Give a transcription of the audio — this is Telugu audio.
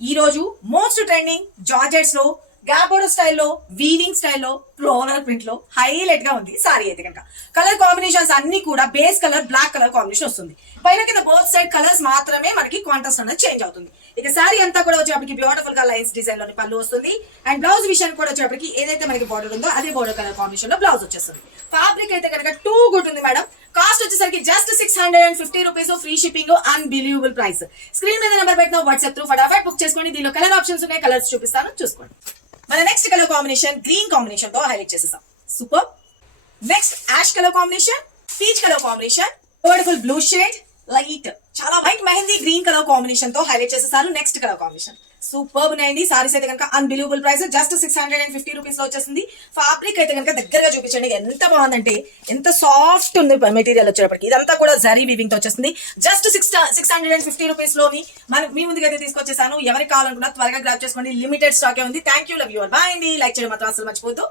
ఈ రోజు మోస్ట్ ట్రెండింగ్ జార్జెట్స్ లో గ్యాబోడో స్టైల్లో వీవింగ్ స్టైల్లో ఫ్లోరల్ ప్రింట్ లో హైలైట్ గా ఉంది సారీ అయితే కనుక కలర్ కాంబినేషన్స్ అన్ని కూడా base colour black colour combination వస్తుంది. పైన కింద బోత్ సైడ్ కలర్స్ మాత్రమే మనకి కాంట్రాస్ట్ అనేది చేంజ్ అవుతుంది. ఇక సారీ అంతా కూడా వచ్చేప్పటికి బ్యూటిఫుల్ గా లైన్స్ డిజైన్ లోని పళ్ళు వస్తుంది. అండ్ బ్లౌజ్ విషయానికి కూడా వచ్చేప్పటికి ఏదైతే మనకి బార్డర్ ఉందో అదే బార్డర్ కలర్ కాంబినేషన్ లో బ్లౌజ్ వచ్చేస్తుంది. ఫ్యాబ్రిక్ అయితే కనుక టూ గుడ్ ఉంది మేడం. కాస్ట్ వచ్చేసరికి just 650 rupees, free shipping, unbelievable price. Screen మీద నెంబర్ పెట్టిన వాట్సాప్ త్రూ ఫటాఫట్ బుక్ చేసుకోండి. దీనిలో కలర్ ఆప్షన్స్ ఉన్నాయి, కలర్స్ చూపిస్తాను చూసుకోండి. మన next colour combination green combination తో హైలైట్ చేసేసాం. Super. Next ash colour combination, peach colour combination, beautiful blue shade, light చాలా white mehndi green colour combination తో హైలైట్ చేసేసారు. నెక్స్ట్ కలర్ కాంబినేషన్ సూపర్ ఉన్నాయండి. సారీస్ అయితే కనుక అన్బిలీవబుల్ ప్రైస్ జస్ట్ 650 రూపీస్ లో వచ్చేసింది. ఫ్యాబ్రిక్ అయితే కనుక దగ్గరగా చూపించండి. ఎంత బాగుందంటే ఎంత సాఫ్ట్ ఉంది మెటీరియల్ వచ్చేటప్పటికి. ఇదంతా కూడా జరీ వీవింగ్ తో వచ్చేస్తుంది. జస్ట్ 650 రూపీస్ లోని మనం మీ ముందుకు అయితే తీసుకొచ్చేసాను. ఎవరికి కావాలనుకున్నా త్వరగా గ్రాప్ చేసుకోండి. లిమిటెడ్ స్టాక్ ఉంది. Thank you, love you all. Bye అండి. లైక్ చేయడం మాత్రం అసలు మర్చిపోద్దు.